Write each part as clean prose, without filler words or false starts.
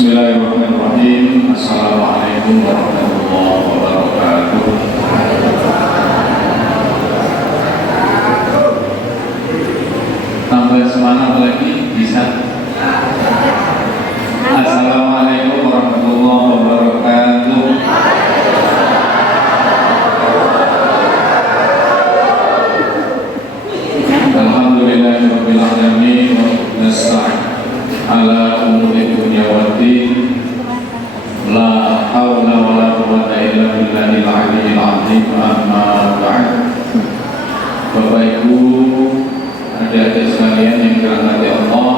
Bismillahirrahmanirrahim. Assalamualaikum warahmatullahi wabarakatuh. Tambah semangat lagi bisa. Assalamualaikum warahmatullahi wabarakatuh. Alhamdulillahirabbil alamin wa nasta'in ala umuri dunya waddin. La haula wala quwwata illa billahil aliyyil azim. Amma ba'd. Bapak Ibu, adik-adik sekalian yang dirahmati Allah,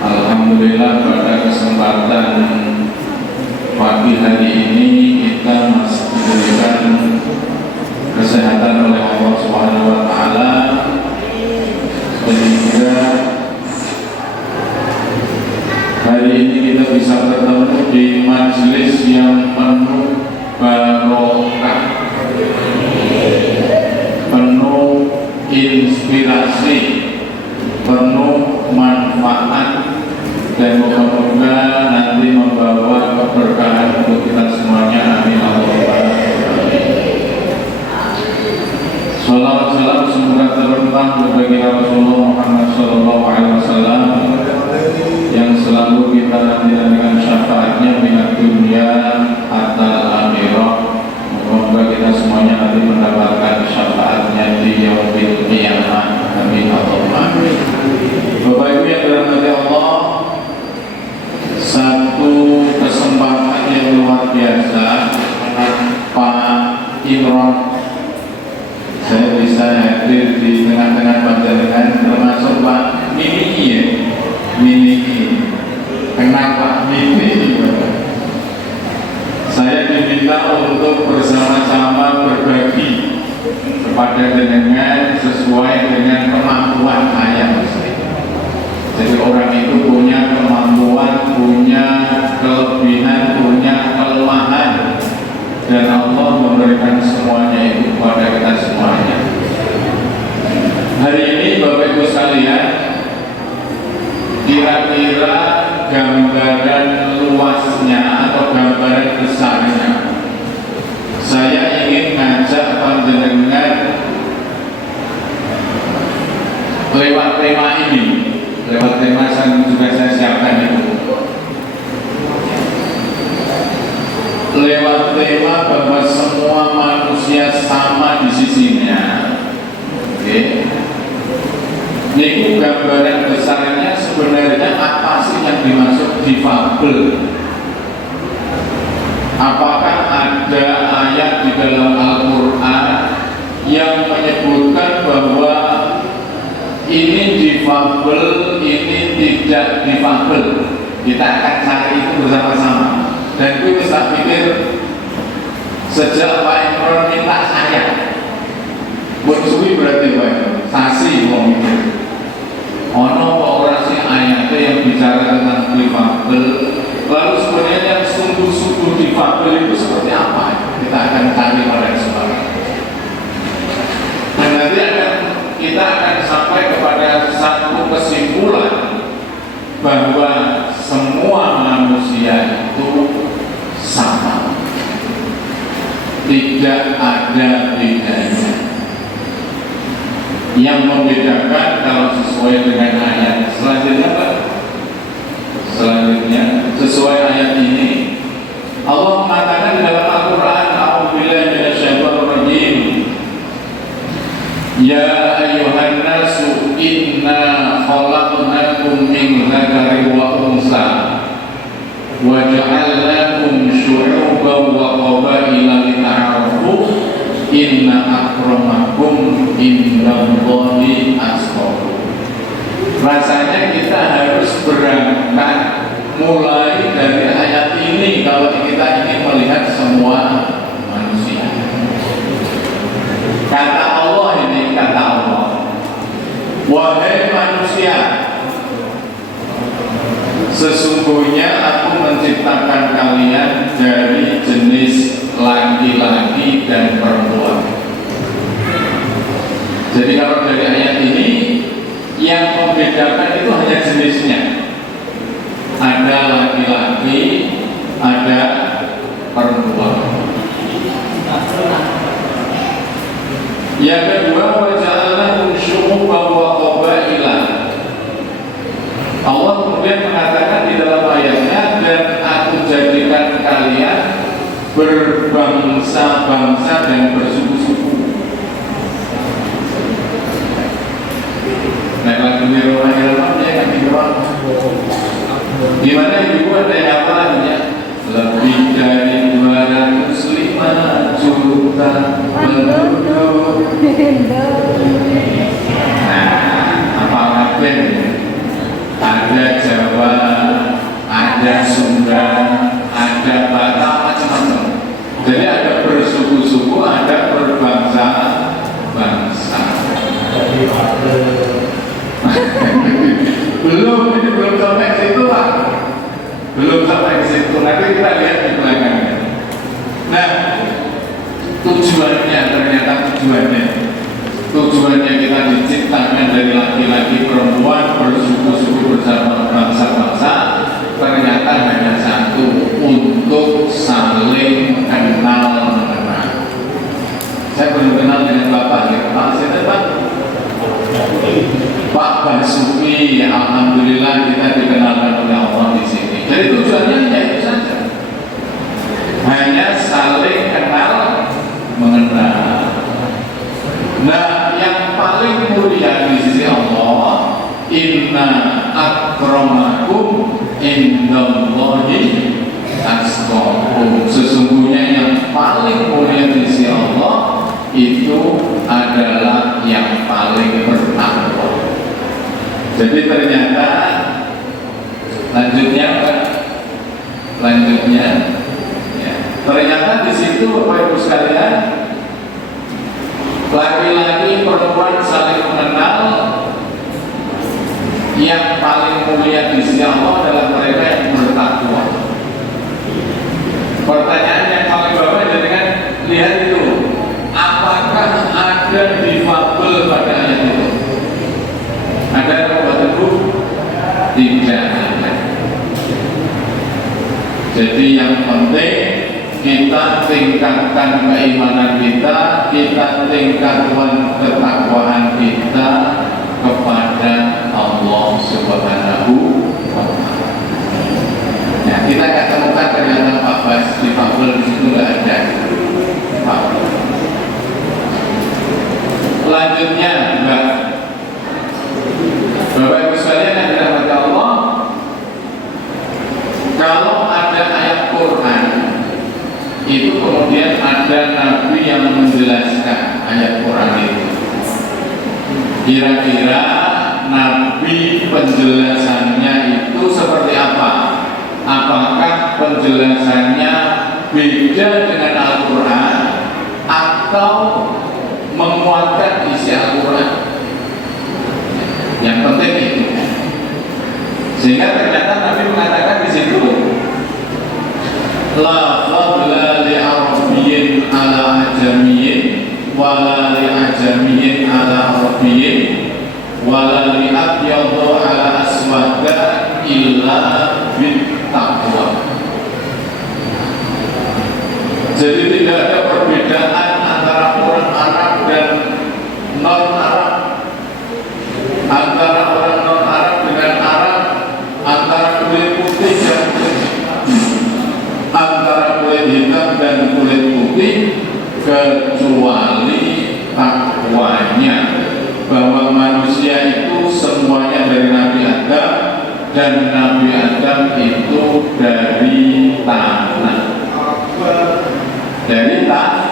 alhamdulillah pada kesempatan pagi hari ini kita masih diberikan kesehatan oleh Allah Subhanahu wa taala sehingga hari ini kita bisa bertemu di majelis yang penuh barokah, penuh inspirasi, penuh manfaat, dan moga-moga nanti membawa keberkahan untuk kita semuanya. Amin. Salawat salam semoga terlimpah bagi Rasulullah Muhammad SAW yang selalu kita nanti-nantikan syafaatnya minat dunia atal akhirah. Moga kita semuanya nanti mendapatkan syafaatnya di yaumil qiyamah. Amin Allahumma amin. Bapak Ibu yang dirahmati Allah, satu kesempatan yang luar biasa Pak Imron saya bisa hadir di tengah-tengah panjenengan, termasuk Pak Mini ya. Mini, kenapa Mini? Saya diminta untuk bersama-sama berbagi kepada jenengan sesuai dengan kemampuan saya. Jadi orang itu punya kemampuan, punya kelebihan, punya kelemahan, dan Allah memberikan semuanya itu kepada kita semuanya. Hari ini Bapak Ibu sekalian, kira-kira gambaran luasnya atau gambaran besarnya saya ingin ngajak panjenengan lewat tema ini, lewat tema yang juga saya siapkan itu, lewat tema bahwa semua manusia sama di sisinya. Oke, ini gambaran besarnya sebenarnya apa sih yang dimaksud difabel? Apakah ada ayat di dalam Al-Quran yang menyebutkan bahwa ini difabel, ini tidak difabel? Kita akan cari itu bersama-sama. Dan itu saya pikir sejak Pak Imron minta saya bersuwi berarti Pak Imron sasi mau mikir ono kok orang sih ayatnya yang bicara tentang difabel, lalu sebenarnya yang sungguh-sungguh difabel itu seperti apa? Kita akan cari pada kesempatan. Dan nanti kita akan sampai kepada satu kesimpulan bahwa semua manusia itu sama, tidak ada bedanya. Yang membedakan kalau sesuai dengan ayat selanjutnya Pak, selanjutnya sesuai ayat ini Allah mengatakan di dalam Al-Quran, a'udzubillahi minasyaitonir rajim, ya ayyuhan nasu inna khalaqnakum min dzakarin wa unsa wa ja'alnakum syu'uban wa qabaila lita'arafu inna akramakum indallahi atqakum. Rasanya kita harus berangkat mulai dari ayat ini kalau kita ingin melihat semua manusia. Kata Allah ini, kata Allah, wahai manusia, sesungguhnya aku menciptakan kalian dari jenis laki-laki dan perempuan. Jadi kalau dari ayat ini yang membedakan itu hanya jenisnya. Ada laki laki-laki, ada perempuan. Yang kedua, waja'alnakum syu'uban wa qabailan. Allah kemudian mengatakan di dalam ayatnya, dan aku jadikan kalian berbangsa-bangsa dan bersuku-suku. Nah, lagu Nirwana ya kan Nirwana. Gimana ibu ada yang apa lagunya? Lebih dari 205 juta penduduk. Nah, apa ngapain? Ada Jawa, ada Sunda, ada Batak, macam-macam. Jadi ada bersuku-suku, ada berbangsa-bangsa. belum sampai ke situ lah, belum sampai ke situ. Nanti kita lihat di belakangnya. Nah, tujuannya kita diciptakan dari laki-laki perempuan bersuku-suku bersama bangsa-bangsa, ternyata hanya satu, untuk saling kenal mengenal. Saya belum kenal dengan Bapak ya, Pak siapa Pak? Pak Basuki. Alhamdulillah kita dikenalkan oleh Allah di sini. Jadi tujuannya hanya itu saja, hanya saling kenal mengenal. Nah, yang paling mulia di sisi Allah, inna akramakum indallahi atqakum. Sesungguhnya yang paling mulia di sisi Allah itu adalah yang paling bertakwa. Jadi ternyata lanjutnya apa? Lanjutnya ya, ternyata di situ Bapak Ibu sekalian, laki-laki perempuan saling mengenal. Yang paling mulia di sisi Allah adalah mereka yang bertakwa. Pertanyaan yang paling bawah dengan lihat itu, apakah ada difabel pada ayat itu? Ada Bapak Ibu? Tidak ada. Jadi yang penting kita tingkatkan keimanan kita, kita tingkatkan ketakwaan kita kepada Allah Subhanahu wa Ta'ala. Nah, kita akan temukan ternyata Pak Bas di Fabel di situ nggak ada. Selanjutnya, Bapak Ibu sekalian yang dirahmati Allah, kalau ada ayat Quran itu kemudian ada Nabi yang menjelaskan ayat Quran itu, kira-kira Nabi penjelasannya itu seperti apa? Apakah penjelasannya beda dengan Al-Quran atau menguatkan isi Al-Quran? Yang penting itu. Sehingga ternyata Nabi mengatakan di situ, la fadla li arabiyyin ala ajamiyyin wala li ajamiyyin ala arabiyyin wala li abyadha ala aswada illa bit taqwa. Jadi tidak ada perbedaan antara orang Arab dan non Arab, antara orang non Arab dengan Arab, antara kulit putih dan antara kulit hitam dan kulit putih, kecuali takwanya, bahwa manusia itu semuanya dari Nabi Adam, dan Nabi Adam itu dari tanah. Dari tanah.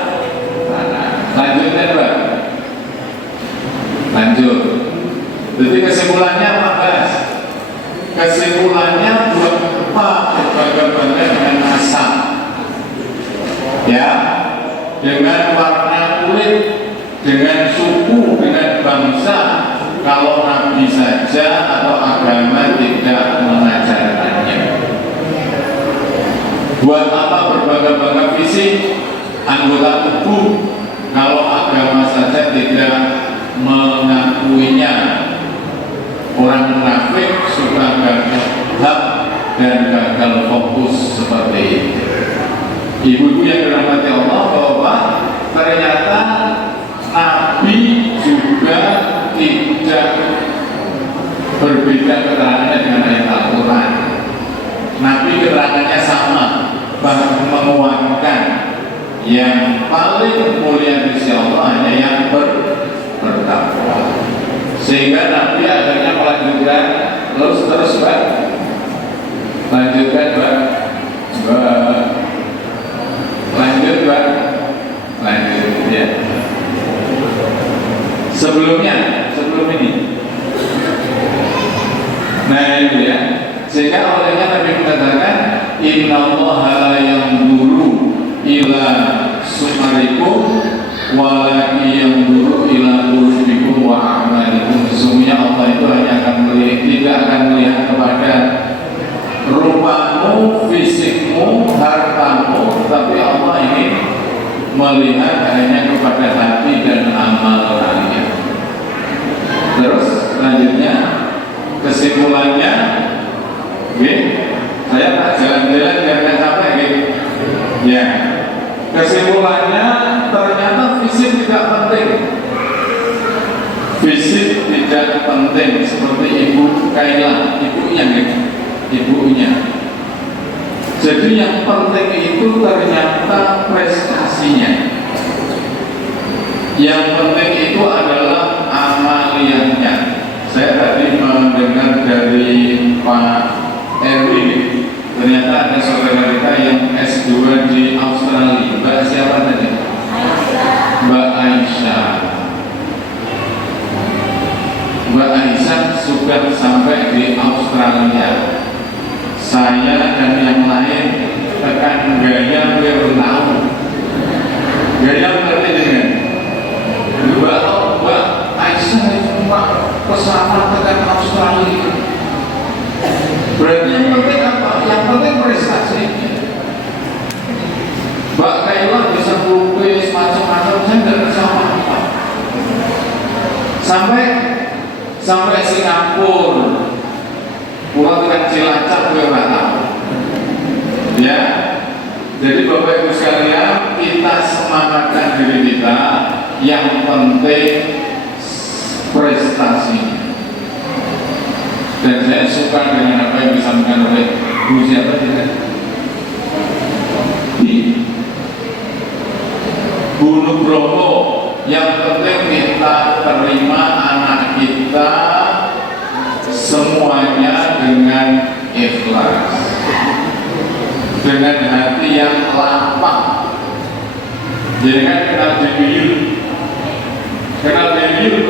Lanjutnya Pak. Lanjut. Jadi kesimpulannya apa guys? Kesimpulannya berupa berbangga-bangga dengan asal, ya, dengan warna kulit, dengan suku, dengan bangsa. Kalau Nabi saja atau agama tidak mengajarkannya, buat apa berbangga-bangga fisik, anggota tubuh, kalau agama saja tidak mengakuinya? Orang munafik suka gagal hak dan gagal beda keterangannya dengan ayat Al-Quran. Nabi keterangannya sama, bahkan menguatkan yang paling mulia di sisi Allah hanya yang bertakwa. Sehingga Nabi akhirnya melanjutkan, terus Pak, lanjutkan Pak, lanjut ya. Sebelum ini. Nah itu ya. Sehingga olehnya Nabi mengatakan, Innallaha la yanzuru ila sumarikum walaki yanzuru ila qulubikum wa a'malikum. Sesungguhnya Allah itu hanya tidak akan melihat kepada rupamu, fisikmu, hartamu, tapi Allah ini melihat hanya kepada hati dan amal kalian. Terus selanjutnya kesimpulannya, saya tak jalan-jalan biar nggak capek, ya. Kesimpulannya ternyata fisik tidak penting. Fisik tidak penting seperti Ibu Kaila, ibunya. Jadi yang penting itu ternyata prestasinya. Yang penting itu adalah amaliyahnya. Saya tadi mendengar dari Pak Erwin, ternyata ada saudara kita yang S2 di Australia. Mbak siapa tadi? Mbak Aisyah. Mbak Aisyah sudah sampai di Australia. Saya dan yang lain tekan gaya bertahun. Gaya berarti dengan Mbak Aisyah itu pesawat tekan Australia. Berarti yang penting apa? Yang penting prestasi. Mbak Kaila bisa lukis macam-macam, saya tidak bisa apa-apa. Sampai Singapura, pulau dengan Cilacap ke tahu. Ya, jadi Bapak Ibu sekalian, kita semangatkan diri kita. Yang penting prestasi. Dan saya suka dengan apa yang disampaikan oleh Guru siapa tidak? Guru Bromo. Yang penting kita terima anak kita semuanya dengan ikhlas, dengan hati yang lapang. Jadi kan kenal Dewi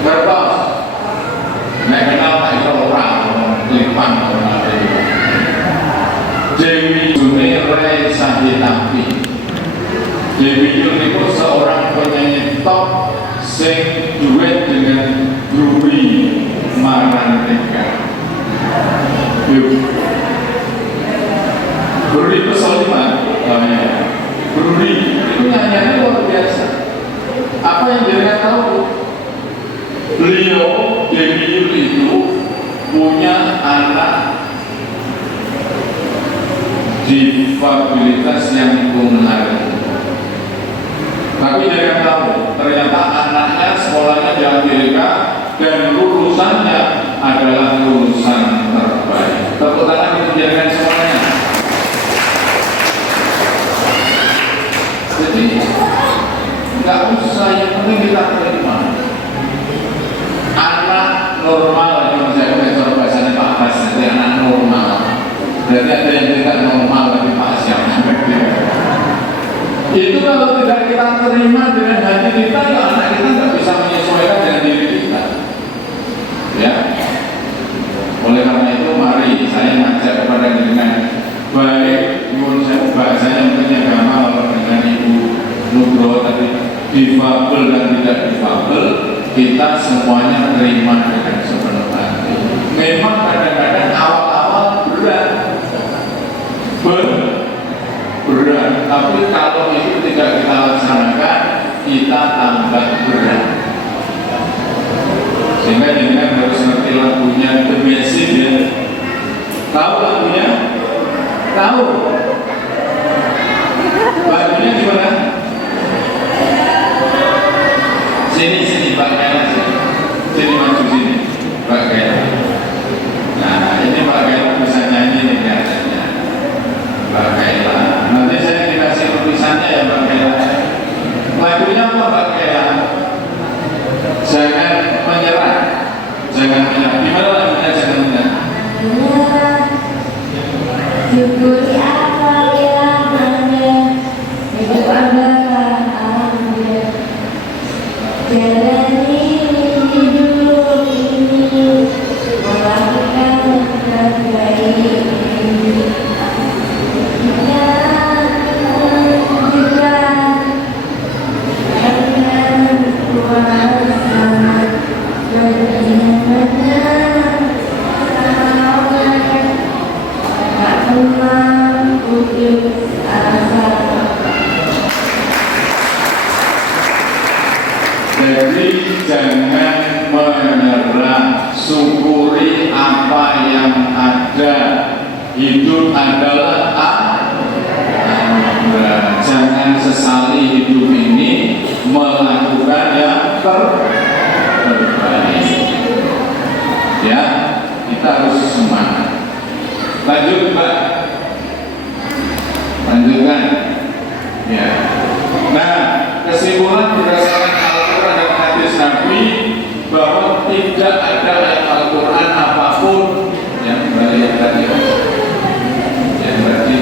berbos, nggak kenal tak itu orang lipan orang Dewi Jumerai Sahitapi. Dewi itu seorang penyanyi top sing duet dengan Bruri Maranteka. Bruri Pesoliman, Bruri itu nyanyiannya luar biasa. Apa yang dia tahu? Beliau Dewi itu punya anak difabilitas yang benar. Tapi dia tahu ternyata anaknya sekolahnya di Amerika dan lulusannya adalah lulusan terbaik. Tepuk tangan dikerjakan semuanya. Jadi nggak usah, yang penting kita terima. Anak normal, yang saya udah bahasanya Pak Bas, jadi anak normal. Berarti ada yang tidak normal tapi Pak siapa? Itu kalau tidak kita terima dengan hati kita, ya anak kita nggak bisa menyesuaikan dengan diri kita. Ya. Oleh karena itu, mari saya ngajak kepada dengan baik, menurut saya bahasanya mungkin agama kalau dengan Ibu Nugroho tadi difabel dan tidak difabel, kita semuanya terima dengan sepenuh hati. Memang kadang-kadang awal-awal berat, tapi kalau itu tidak kita laksanakan, kita tambah berat. Sehingga dengan harus ngerti lagunya The Massive ya. Tahu lagunya? Tahu? Lagunya gimana? Sini Pak Kailas, sini maju sini Pak Kailas. gimana lagunya jangan-jangan? Syukuri apa yang ada, hidup adalah Anda. Jalani hidup ini, melakukan yang terbaik ini. Jadi jangan menyerah, syukuri apa yang ada. Hidup adalah Anda. Jangan sesali hidup ini, melakukan yang terbaik. Ya, kita harus semangat. Lanjut Pak, lanjutkan. Ya. Nah, kesimpulan berdasarkan Al-Quran dan hadis Nabi bahwa tidak ada ayat Al-Quran apapun yang balik tadi, yang tadi.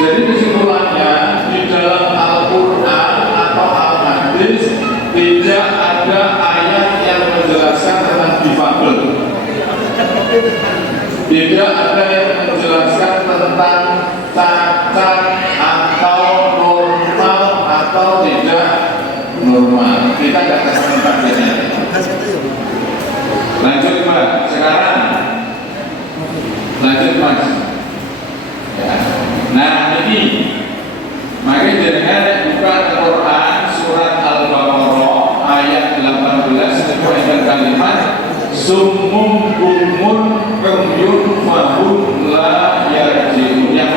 Jadi kesimpulannya di dalam Al-Quran atau Al-Hadis tidak ada ayat yang menjelaskan tentang difabel. Tidak ada yang menjelaskan tentang cacat atau normal atau tidak normal. Kita tidak temukan bedanya. Lanjut Pak, sekarang lanjut Mas. Ya. Nah ini, mari jangan buka Al-Quran surat Al-Baqarah ayat 18 sesuai kalimat sumum bumun umyun fahum la yarji'un. Yang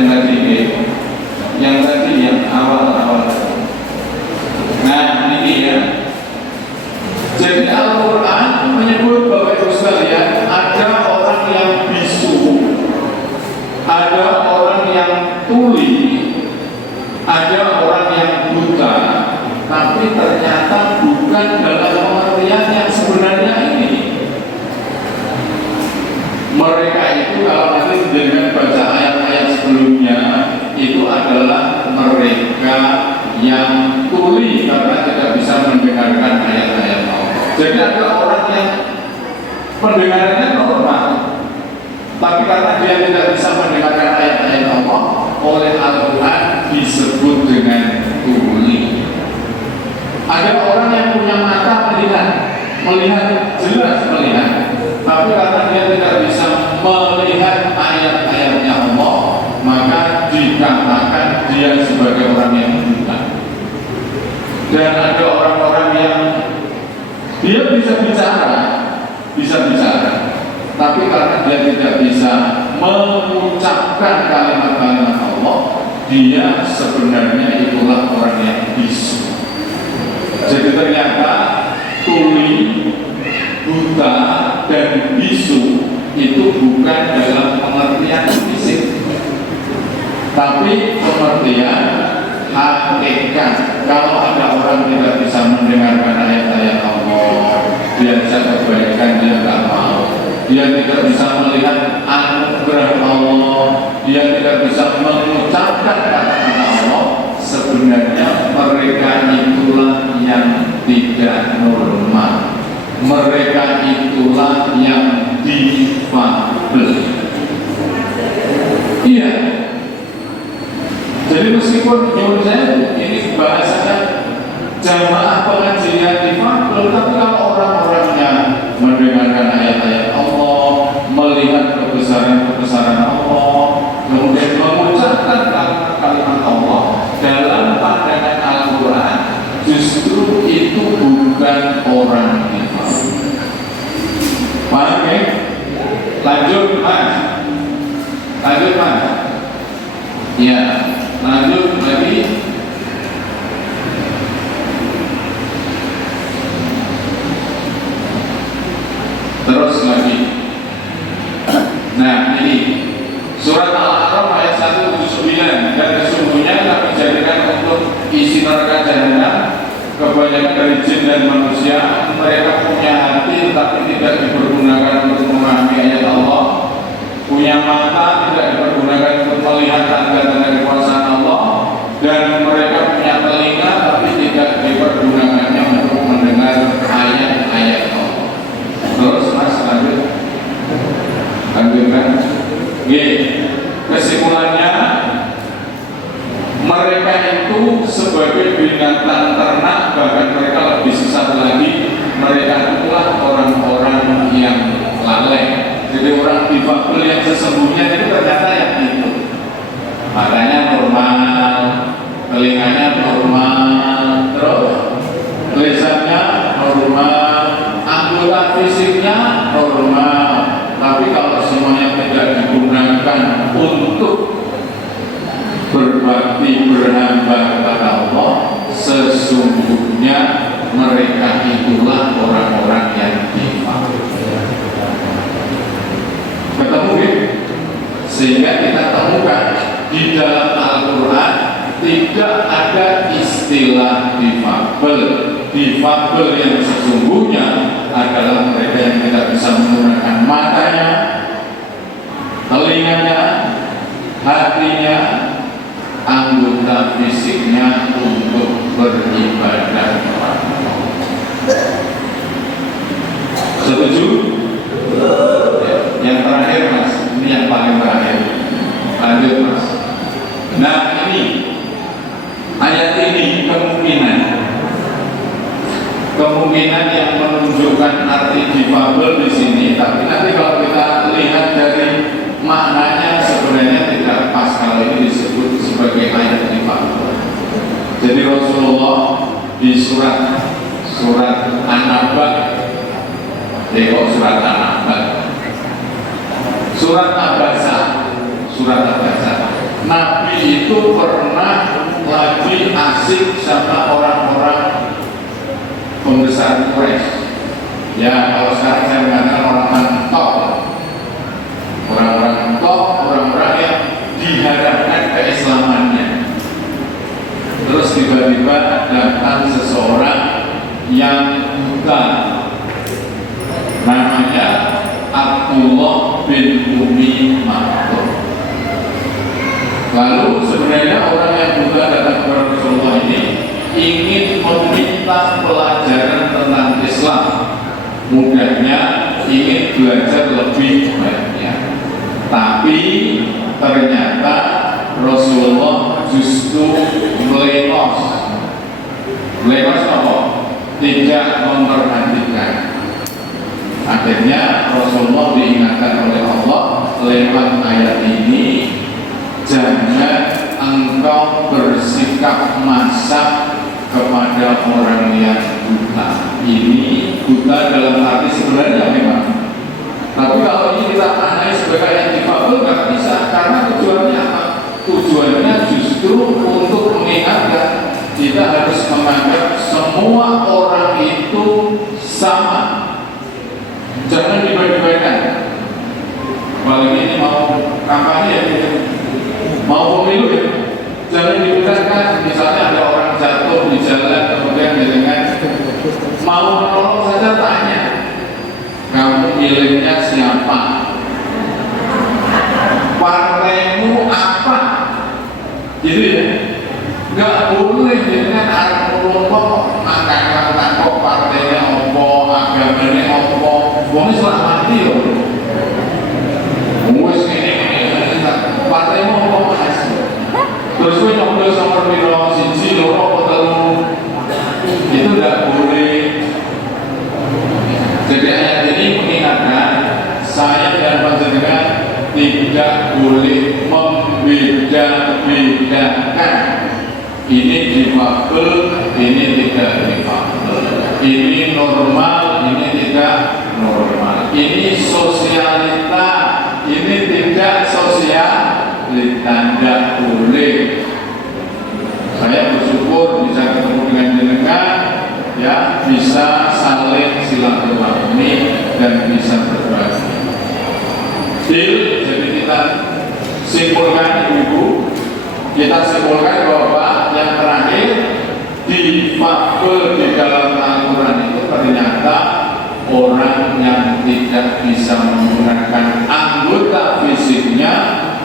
tadi Mas, yang tadi yang awal. Nah ini ya. Jadi Al-Quran menyebut Bapak Ibu sekalian ada orang yang bisu, ada orang yang tuli, ada orang yang buta, tapi ternyata bukan dalam pengertian yang sebenarnya ini. Mereka itu kalau nanti dengan baca ayat-ayat sebelumnya itu adalah mereka yang tuli karena tidak bisa mendengarkan ayat-ayat Allah. Jadi ada orang yang pendengarannya normal, tapi karena dia tidak bisa mendengarkan ayat-ayat Allah, oleh Al-Quran disebut dengan tuli. Ada orang yang punya mata melihat jelas melihat, tapi karena dia tidak bisa melihat ayat-ayatnya Allah, maka dikatakan dia sebagai orang yang buta. Dan ada orang-orang yang dia bisa bicara, tapi karena dia tidak bisa mengucapkan kalimat-kalimat Allah, dia sebenarnya itulah orang yang bisu. Jadi ternyata tuli, buta, dan bisu itu bukan dalam pengertian fisik, tapi pengertian hakikat. Kalau ada orang tidak bisa mendengarkan ayat-ayat Allah, dia bisa kebaikan, dia tidak mau. Dia tidak bisa melihat anugerah Allah, dia tidak bisa mengucapkan kata-kata Allah. Sebenarnya mereka itulah yang tidak normal. Mereka itulah yang difabel. Iya. Jadi meskipun menurut saya ini bahasanya jamaah pengajian difabel, tapi kalau orang-orangnya mendengarkan ayat-ayat Allah, melihat kebesaran-kebesaran Allah, kemudian mengucapkan kalimat Allah dalam pandangan Al-Quran, justru itu bukan orang difabel. Paham ya? Lanjut Mas. Ya, lanjut lagi. Terus lagi. Nah ini surat Al-A'raf ayat 179, dan sesungguhnya kami jadikan untuk isi neraka dan manusia, mereka punya hati tapi tidak dipergunakan untuk memahami ayat Allah, punya mata tidak dipergunakan untuk melihat tanda-tanda kekuasaan Allah, dan mereka punya telinga tapi tidak dipergunakannya untuk mendengar ayat-ayat Allah. Terus mas lanjutkan. Kesimpulannya, mereka itu sebagai binatang ternak, bahkan mereka lebih sesat lagi, mereka itulah orang-orang yang lalai. Jadi orang difabel yang sesungguhnya itu ternyata yang itu. Matanya normal, telinganya normal, terus lisannya normal, anggota fisiknya normal. Tapi kalau semuanya tidak digunakan untuk berbakti berhamba kepada Allah, sesungguhnya mereka itulah orang-orang yang difabel. Ketemu ya? Sehingga kita temukan di dalam Al-Quran tidak ada istilah difabel. Difabel yang sesungguhnya adalah mereka yang tidak bisa menggunakan matanya, telinganya, hatinya, anggota fisiknya untuk beribadah. Setuju? Yang terakhir mas, ini yang paling terakhir. Lanjut mas. Nah ini ayat ini kemungkinan yang menunjukkan arti difabel di sini. Tapi nanti kalau kita lihat dari maknanya sebenarnya tidak pas kalau ini disebut sebagai ayat difabel. Jadi Rasulullah di surat An-Naba, surat Abasa, Nabi itu pernah lagi asik sama orang-orang pembesar Quraisy. Ya kalau sekarang saya mengatakan orang-orang top, orang-orang yang diharapkan keislamannya. Terus tiba-tiba datang seseorang yang buta, namanya Abdullah bin Umi Maktum. Lalu sebenarnya orang yang buta datang kepada Rasulullah ini ingin meminta pelajaran tentang Islam, mudahnya ingin belajar lebih banyak. Tapi ternyata Rasulullah justru melenos apa? Tidak memperhatikan. Akhirnya Rasulullah diingatkan oleh Allah lewat ayat ini, jangan engkau bersikap masak kepada orang yang buta. Ini buta dalam arti sebenarnya memang. Tapi kalau ini kita maknai sebagai yang difabel nggak bisa, karena tujuannya apa? Tujuannya justru untuk mengingatkan kita harus menganggap semua orang itu sama. Jangan dibagi-bagikan. Apalagi ini mau kampanye ya, mau pemilu ya. Jangan dibedakan, misalnya ada orang jatuh di jalan kemudian dengan mau menolong saja tanya, kamu milihnya siapa? Partaimu apa? Gitu ya. Gak boleh dengan arah kelompok akan takut partainya opo, agamanya opo. Wong sudah mati loh. Wes ini partaimu opo mas? Terus gue nyoblos nomor piro siji loro telu. Itu gak boleh. Jadi ayat ini mengingatkan saya dan panjenengan tidak boleh membeda-bedakan. Ini difabel, ini tidak difabel. Ini normal, ini tidak normal. Ini sosialita, ini tidak sosialita. Tidak boleh. Saya bersyukur bisa ketemu dengan jenengan, ya bisa saling silaturahmi dan bisa berbagi. Jadi kita simpulkan ibu, kita simpulkan bahwa yang terakhir difabel di dalam Al-Quran tidak bisa menggunakan anggota fisiknya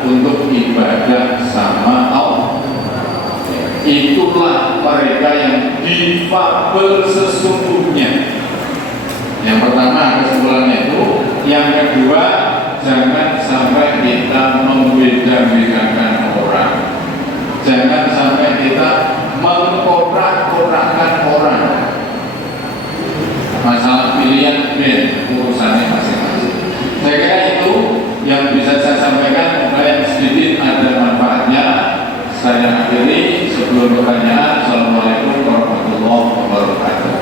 untuk ibadah sama Allah. Itulah mereka yang difabel sesungguhnya. Yang pertama kesimpulannya itu. Yang kedua, jangan sampai kita membeda-bedakan orang. Jangan sampai kita mengkotak-kotakkan orang. Masalah pilihan urusannya masing-masing. Saya kira itu yang bisa saya sampaikan. Mungkin sedikit ada manfaatnya. Saya akhiri sebelum pertanyaan. Assalamualaikum warahmatullahi wabarakatuh.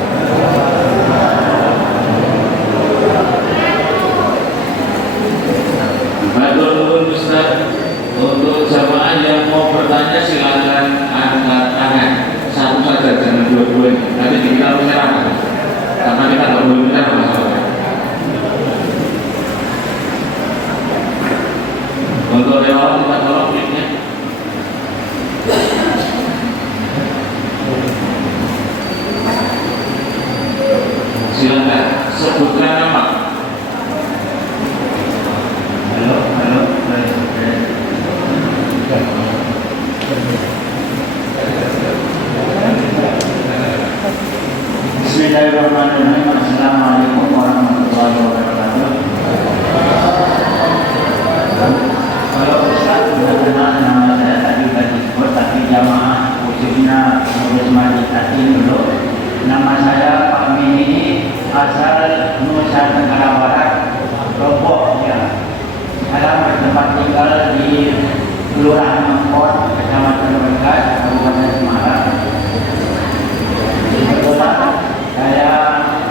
Baik, Ustaz. Untuk jamaah yang mau bertanya silakan angkat tangan. Satu saja, jangan dua-duanya. Nanti dikira menyerah. Karena kita tidak boleh menyerah masalahnya. Untuk relawan kita tolong mic-nya. Silakan sebutkan nama. Halo. Bismillahirrahmanirrahim. Assalamualaikum warahmatullahi wabarakatuh. Kalau Ustaz sudah kenal nama saya tadi sudah disebut, tapi jamaah khususnya Majelis Majid Atin dulu. Nama saya Pak Mini, asal Nusa Tenggara Barat, Lombok ya. Saya bertempat tinggal di Kelurahan Mengkon, Kecamatan Bergas, Kabupaten Semarang. Kebetulan saya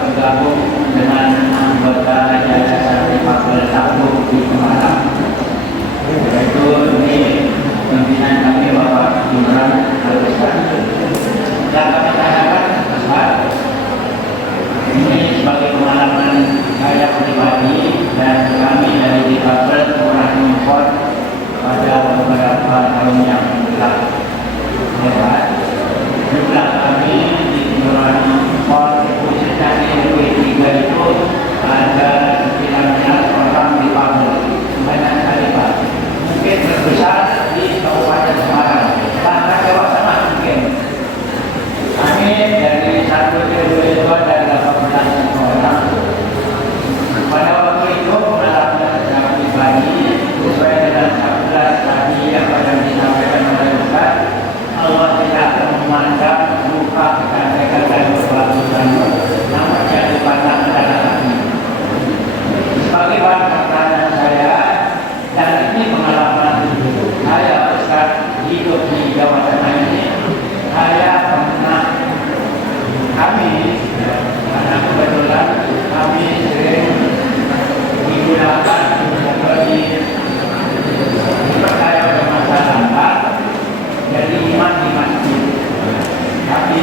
bergabung dengan anggota Yayasan Difabel Sabtu di Semarang, yaitu ini pimpinan kami Bapak Imran Al-Ustaz. Yang kami tanyakan Ustaz, ini sebagai pengalaman saya pribadi dan kami dari Difabel Kelurahan Mengkon pada beberapa tahun yang lewat. Jumlah kami di Kelurahan Mengkon khususnya di RW 3 itu ada 19 orang difabel. Banyak sekali Pak. Mungkin terbesar di Kabupaten Semarang. Bahkan Jawa Tengah mungkin. Kami dari 1 RW 2 dan 18 orang. Pada waktu itu pengalaman secara pribadi sesuai dengan 11 tadi yang pada disampaikan oleh Ustaz, Allah tidak akan memandang muka kecantikan dan kebagusan, namun yang dipandang adalah hati. Sebagai bahan pertanyaan saya, dan ini pengalaman saya Ustaz hidup di Jawa Tengah ini, saya pernah karena kebetulan kami sering digunakan atau dipercaya oleh masyarakat jadi imam di masjid. Tapi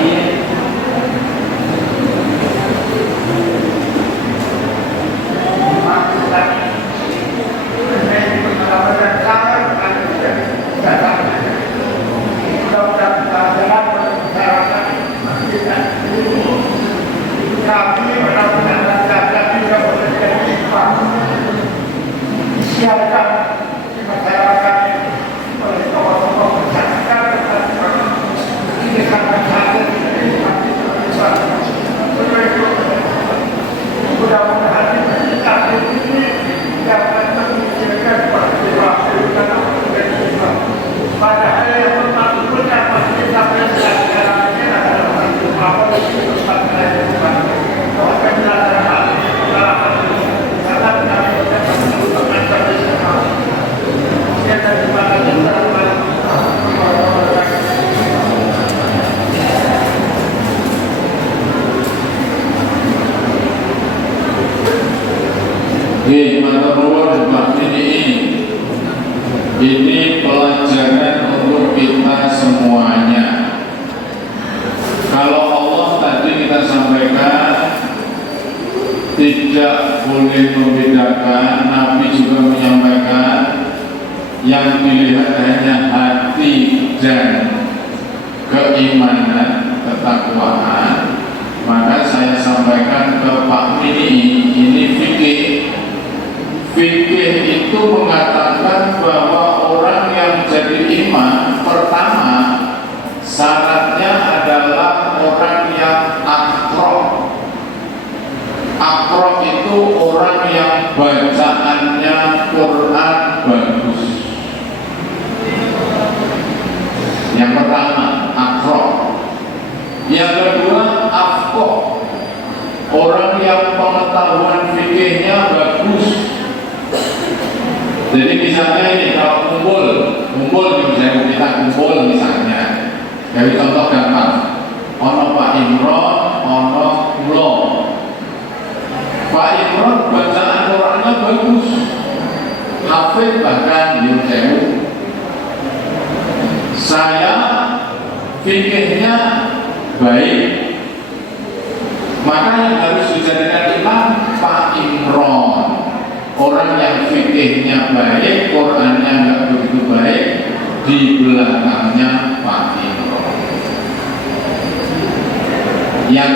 ini pelajaran untuk kita semuanya. Kalau Allah tadi kita sampaikan tidak boleh membedakan, Nabi juga menyampaikan yang dilihat hanya hati dan keimanan, ketakwaan. Maka saya sampaikan ke Pak Mini, ini fikih Yang pertama, akro. Yang kedua, afko. Orang yang pengetahuan fikihnya bagus. Jadi misalnya ini kalau kumpul misalnya kita kumpul misalnya, dari contoh gampang, ono Pak Imron, ono Kulo. Pak Imron bacaan Qurannya bagus, hafid bahkan Yunus. Saya fikihnya baik. Maka yang harus dijadikan imam Pak Imron, orang yang fikihnya baik, Qurannya nggak begitu baik, di belakangnya Pak Imron. Yang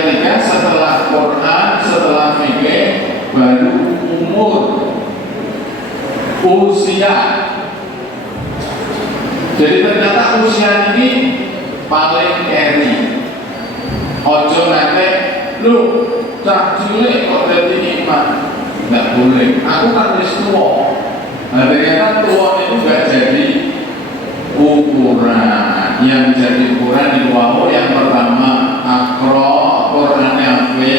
ketiga setelah Quran, setelah fikih, baru umur, usia. Jadi ternyata usia ini paling carry. Ojo nate lu cak cilik kok dadi imam, nggak boleh. Aku kan wis tua. Ternyata tua itu nggak jadi ukuran. Yang jadi ukuran di bawah yang pertama akro, Qurannya ape,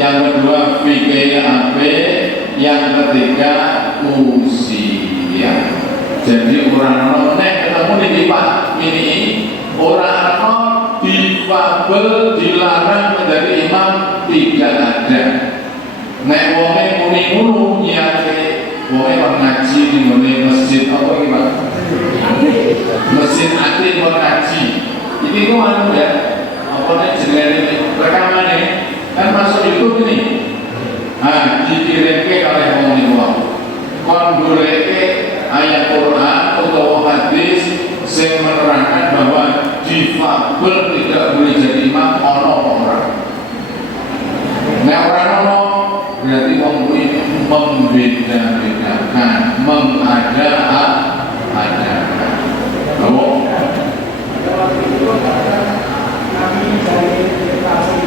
yang kedua fikih ape, yang ketiga usia. Jadi orang nek ketemu di Pak ini orang difabel dilarang menjadi imam tidak ada. Nek wonge muni ngono nyate wonge ngaji di masjid apa iki Pak? Masjid aktif ngaji. Ini kok anu ya? Apa nek jenenge rekamane kan masuk YouTube ini. Ah, dikirimke oleh wong niku. Kon goleke ayat Quran atau hadis yang menerangkan bahwa difabel tidak boleh jadi imam ono orang. Nah orang ono berarti wong kuwi membeda-bedakan, mengada-adakan. Loh? Kami dari Depasi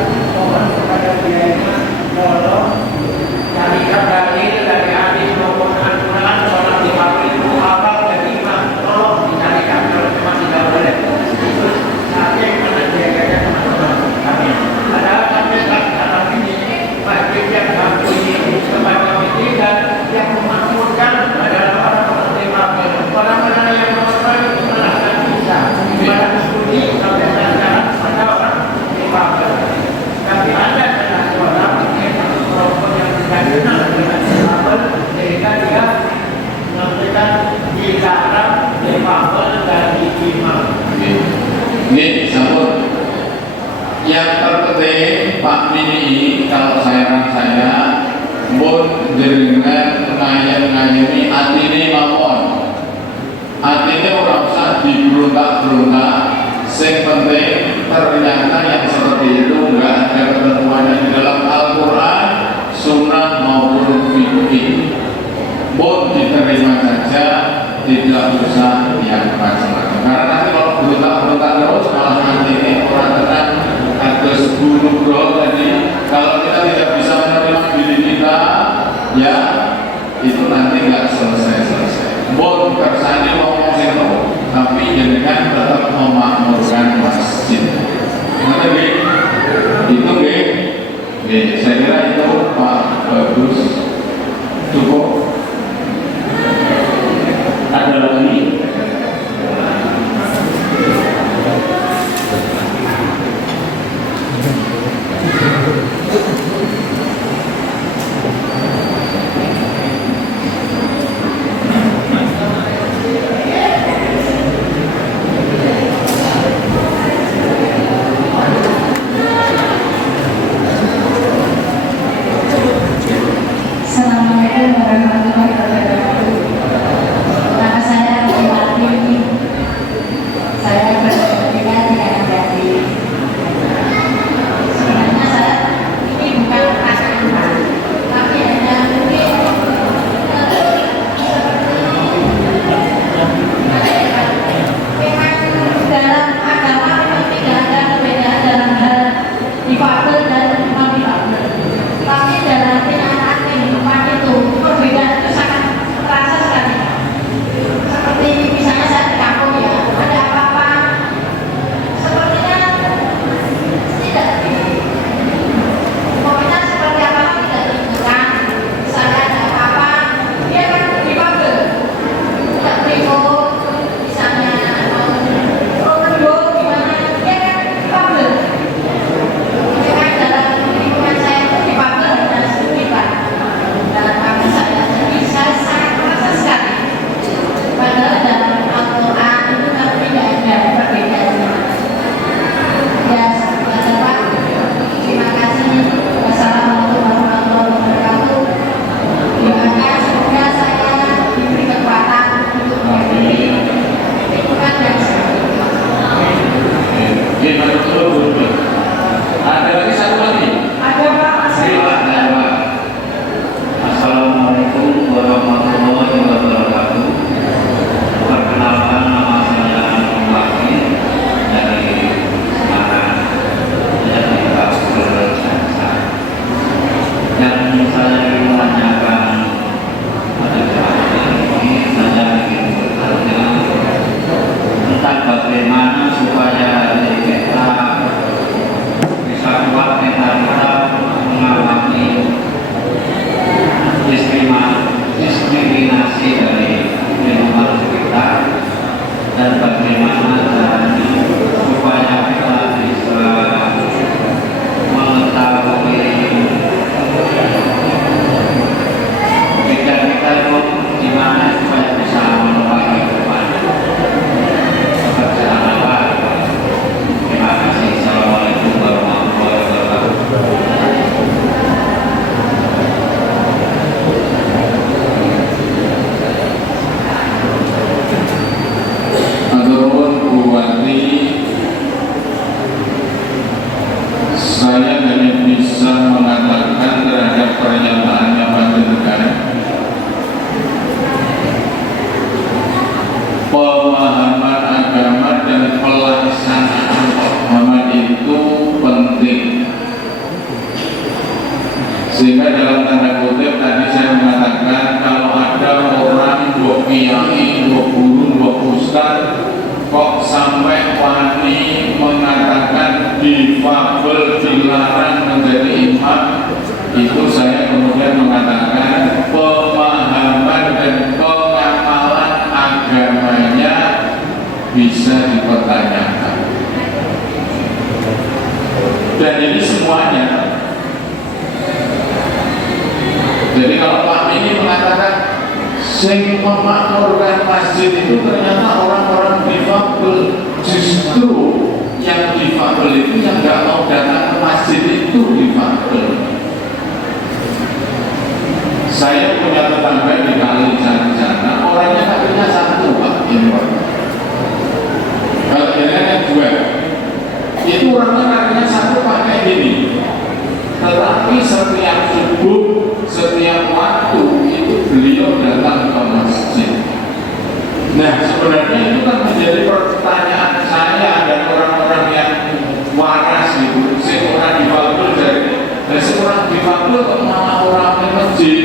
itu mohon kepada biayanya tolong carikan dari hadis maupun Al-Quran sholat di waktu itu apa dari imam tolong dicarikan kalau cuma tidak boleh itu saatnya mana biayanya teman-teman kami ada sampai dalam ini masjid yang mampu ini semacam ini dan yang memakmurkan adalah orang-orang imam orang-orang yang mengorban melakukan bisa ibadah studi sampai sekarang ada orang imam. Tapi ada orang yang perempuan yang tidak kenal dengan Islam, sehingga dia menyampaikan dilarang difabel dari imam. Ini sambut. Yang terpenting Pak Mini kalau saya pun dengan ngayem-ngayemi atine mawon. Atine ora usah diberontak-berontak. Yang penting ternyata yang seperti itu enggak ada ketentuannya di dalam Al-Quran, Sunnah maupun fikih. Pun diterima saja, tidak usah yang macam-macam. Karena nanti kalau berontak-berontak terus malah nanti ini orang tenang harus bunuh bro tadi. Kalau kita tidak bisa menerima diri kita, ya itu nanti nggak selesai. Pun kersane ngomong seno, tapi jangan tetap memakmurkan masjid. Nanti itu saya kira itu Pak bagus, cukup. Ada lagi? hanya bisa mengatakan terhadap pernyataannya panjenengan, pemahaman agama dan pelaksanaan pemahaman itu penting. Sehingga dalam tanda kutip tadi saya mengatakan, kalau ada orang dua kiai, dua guru, dua ustaz kok sampai wani mengatakan difabel, dilarang menjadi imam, itu saya kemudian mengatakan pemahaman dan pengamalan agamanya bisa dipertanyakan. Dan ini semuanya. Jadi kalau Pak ini mengatakan sing memakmurkan masjid itu ternyata orang-orang difabel, justru yang difabel itu yang nggak mau datang ke masjid itu difabel. Saya punya tetangga di Kali di sana, orangnya kakinya satu Pak, ini Pak. Kalau jalannya dua, itu orangnya kakinya satu pakai gini. Tetapi setiap subuh, setiap waktu itu beliau datang ke masjid. Nah, sebenarnya itu kan menjadi pertanyaan saya dan orang-orang yang waras itu. Seorang difabel dari seorang difabel kok malah orang di masjid.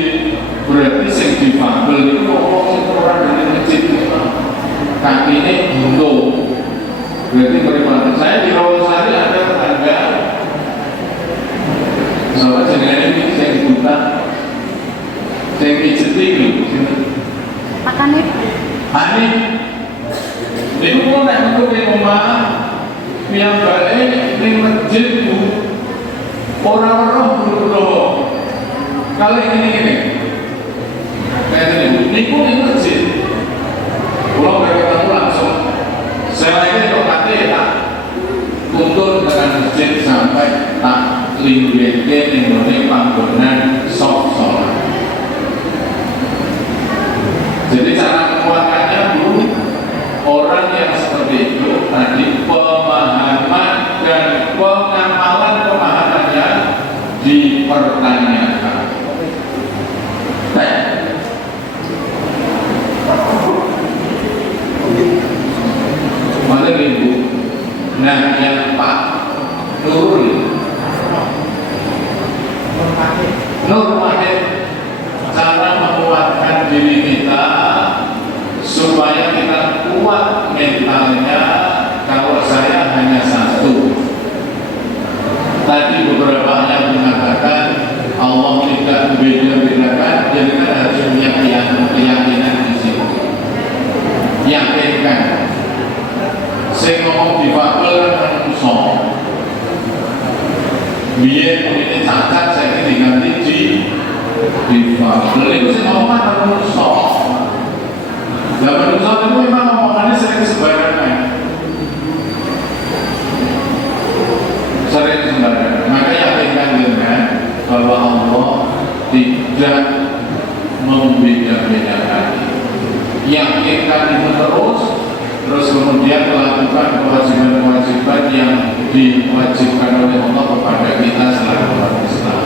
Berarti sing difabel itu orang dari masjid itu kakinya buntung. Berarti bagaimana? Saya di Rawasari ada tetangga. Soalnya jenengan ini saya buta, saya pijet itu. Makan nih. Ani, ini mau nak untuk ke rumah, yang balik di masjid itu orang-orang berdoa. Kalau ini, kayak ini pun di masjid. Kalau berkata langsung, saya ini kok mati tak tuntut dengan masjid sampai tak linggete Indonesia panggonan sholat. Jadi cara menguatkannya dulu orang yang seperti itu tadi pemahaman dan pengamalan pemahamannya dipertanyakan. Mana ibu? Nah, yang Pak Nur Wahid, cara menguatkan diri kita supaya kita kuat mentalnya. Kalau saya hanya satu, tadi beberapa yang mengatakan Allah tidak membeda-bedakan, jadi kan harus punya keyakinan di situ. Yakinkan. Saya ngomong di fakul kan manusia. Biar ini cacat saya ini diganti di fakul. Itu saya ngomong kan manusia. Dan manusia itu memang ngomongannya sering sembarangan. Sering sembarangan. Maka yakinkan dengan bahwa Allah tidak membeda-bedakan. Yakinkan itu terus kemudian melakukan kewajiban-kewajiban yang diwajibkan oleh Allah kepada kita selaku umat Islam.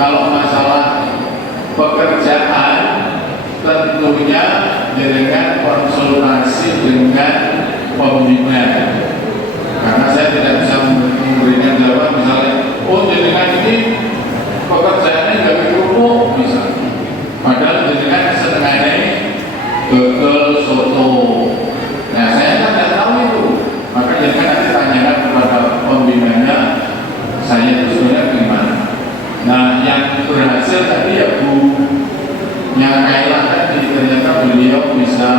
Kalau masalah pekerjaan, tentunya dengan konsultasi dengan pembina. Karena saya tidak bisa memberikan jawaban misalnya, oh dengan ini pekerjaannya nggak cukup bisa. Padahal dengan setengahnya betul soto. Nah, saya kan tidak tahu itu. Maka jangan nanti tanyakan kepada pembinanya, saya itu sebenarnya gimana. Nah, yang berhasil tadi ya Bu, yang Kailah tadi ternyata beliau bisa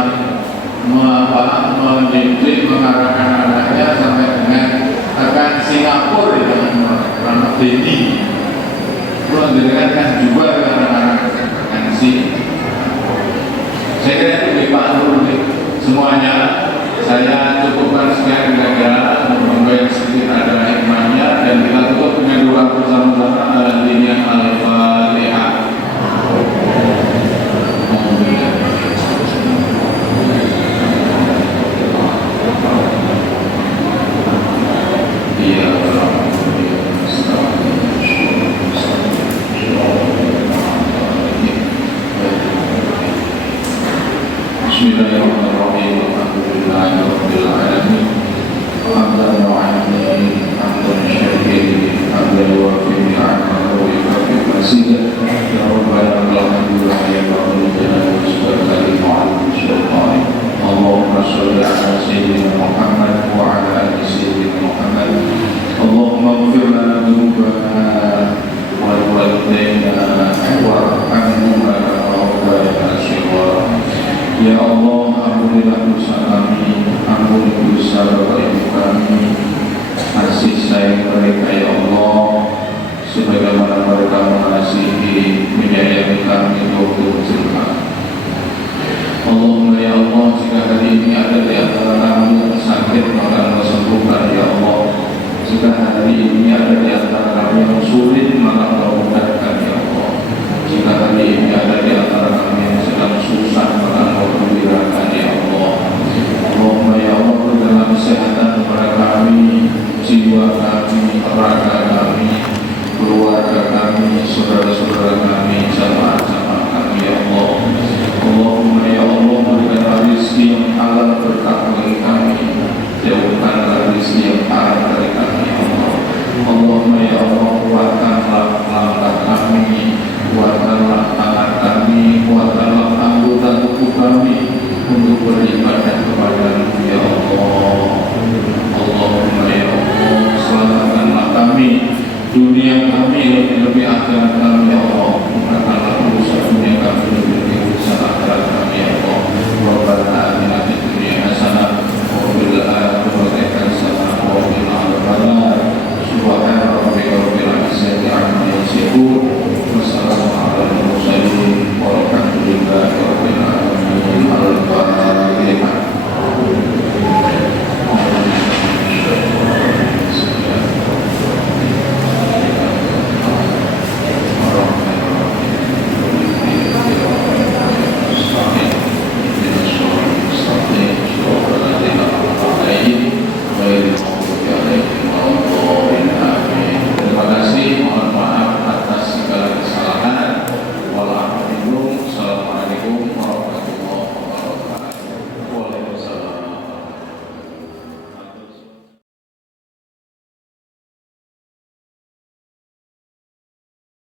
mendidik, mengarahkan anaknya sampai dengan akan Singapura dengan anak Dedi. Lalu dengan juga dengan anak-anak sini. Saya kira itu di Pak Nur semuanya. Saya cukupkan sekian kira-kira, semoga yang sedikit ada hikmahnya, dan kita tutup dengan doa bersama-sama al-Fatihah. Al-Fatihah. Iya, sebagaimana mereka mengasihi menyayangi kami waktu kecil kami. Allahumma ya Allah, jika hari ini ada di antara kami yang sakit maka Engkau sembuhkan ya Allah. Jika hari ini ada di antara kami yang sulit maka Engkau mudahkan ya Allah. Jika hari ini ada di antara kami yang sedang susah maka Engkau gembirakan ya Allah. Allahumma ya Allah, berikanlah kesehatan kepada kami, jiwa kami, raga kami, keluarga kami, saudara-saudara kami, jamaah-jamaah kami ya Allah. Allahumma ya Allah, berikanlah rezeki yang halal berkah bagi kami, jauhkanlah rezeki yang haram dari kami ya Allah. Allahumma ya Allah, kuatkanlah langkah kami, kuatkanlah tangan kami, kuatkanlah anggota tubuh kami untuk beribadah kepada-Mu ya Allah. Allahumma ya Allah, selamatkanlah kami, dunia kami, lebih-lebih akhirat kami ya Allah.